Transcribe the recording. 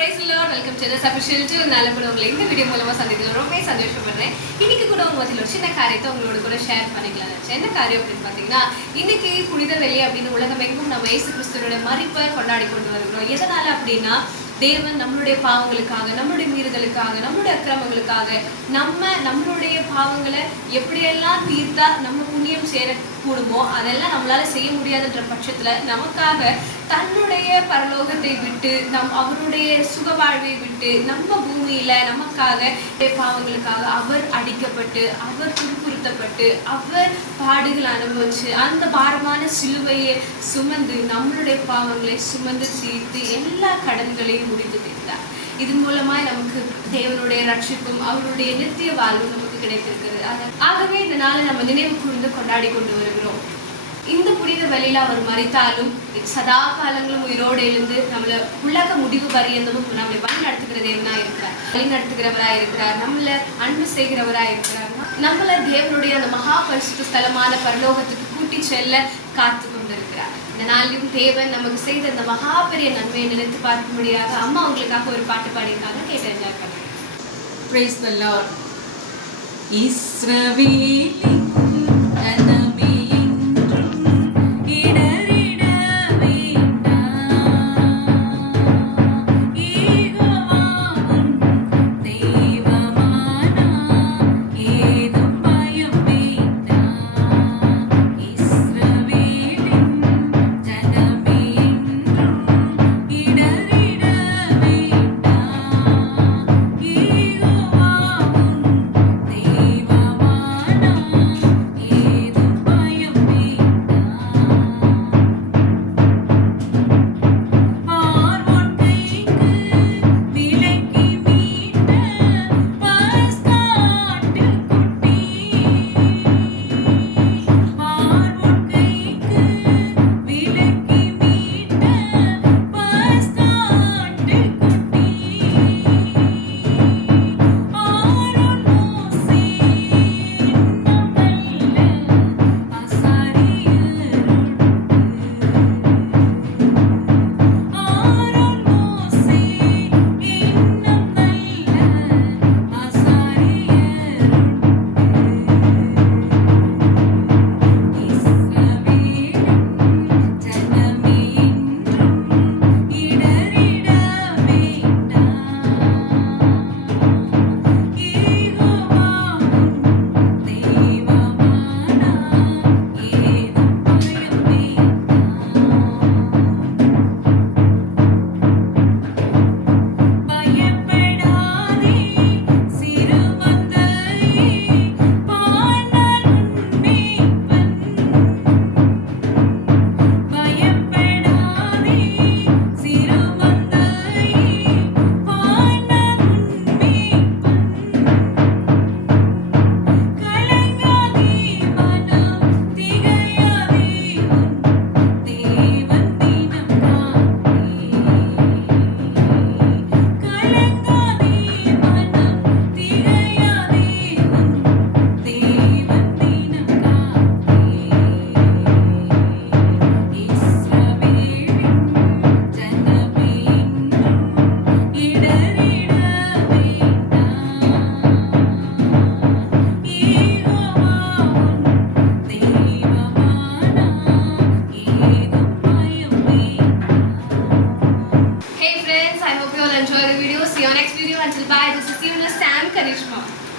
praise the Lord. Welcome to this official to நாளை கூட உங்களை இந்த வீடியோ மூலமா சந்திக்கிறதுல ரொம்ப சந்தோஷப்படுறேன். இன்னைக்கு கூட உங்க மத்தியில ஒரு சின்ன காரியத்தை உங்களோட கூட ஷேர் பண்ணிக்கலாம் நினைச்சேன். என்ன காரியம் அப்படின்னு பார்த்தீங்கன்னா, இன்னைக்கு புனித வெள்ளி அப்படின்னு உலகமெங்கும் நம்ம இயேசு கிறிஸ்துவோட மரிப்பை கொண்டாடி கொண்டு வருகிறோம். எதனால அப்படின்னா, தேவன் நம்மளுடைய பாவங்களுக்காக, நம்மளுடைய மீறுதலுக்காக, நம்மளுடைய அக்கிரமங்களுக்காக நம்மளுடைய பாவங்களை எப்படியெல்லாம் தீர்த்தா நம்ம புண்ணியம் சேரக்கூடுமோ அதெல்லாம் நம்மளால செய்ய முடியாதுன்ற பட்சத்துல நமக்காக தன்னுடைய பரலோகத்தை விட்டு அவருடைய சுகவாழ்வை விட்டு நம்ம பூமியில நமக்காக பாவங்களுக்காக அவர் அடிக்கப்பட்டு, அவர் துன்புறுத்தப்பட்டு, அவர் பாடுகள் அனுபவிச்சு அந்த பாரமான சிலுவையை சுமந்து நம்மளுடைய பாவங்களை சுமந்து தீர்த்து எல்லா கடன்களையும் முடித்து தீர்த்தார். இது மூலமாய் நமக்கு தேவனுடைய ரட்சிப்பும் அவருடைய நித்திய வாழ்வும் நமக்கு கிடைத்திருக்கிறது. ஆகவே இந்த நாளை நம்ம நினைவு கூர்ந்து கொண்டாடி கொண்டு வருகிறோம். இந்த புனித வெளியில அவர் மரித்தாலும் சதா காலங்களும் உயிரோடு எழுந்து நம்மள உலக முடிவு பரியந்தமும் நம்மளை வழி நடத்துகிற தேவனா இருக்கிறார், வழி நடத்துகிறவராய் இருக்கிறார், நம்மள அன்பு செய்கிறவராய் இருக்கிறார், நம்மள தேவனுடைய அந்த மகா பரிசுத்த ஸ்தலமான பரலோகத்துக்கு கூட்டி செல்ல காத்து கொண்டிருக்கிறார். இந்த நாளிலும் தேவன் நமக்கு செய்த இந்த மகா பெரிய நன்மையை நினைத்து பார்க்கும்படியாக அம்மா உங்களுக்காக ஒரு பாட்டு பாடியிருக்காங்க, கேட்டு என்ஜாய் பண்ணுங்க. Praise the Lord. இஸ்ரவேலின் Enjoy the video. See you next video. Until bye. This is Sam Karishma.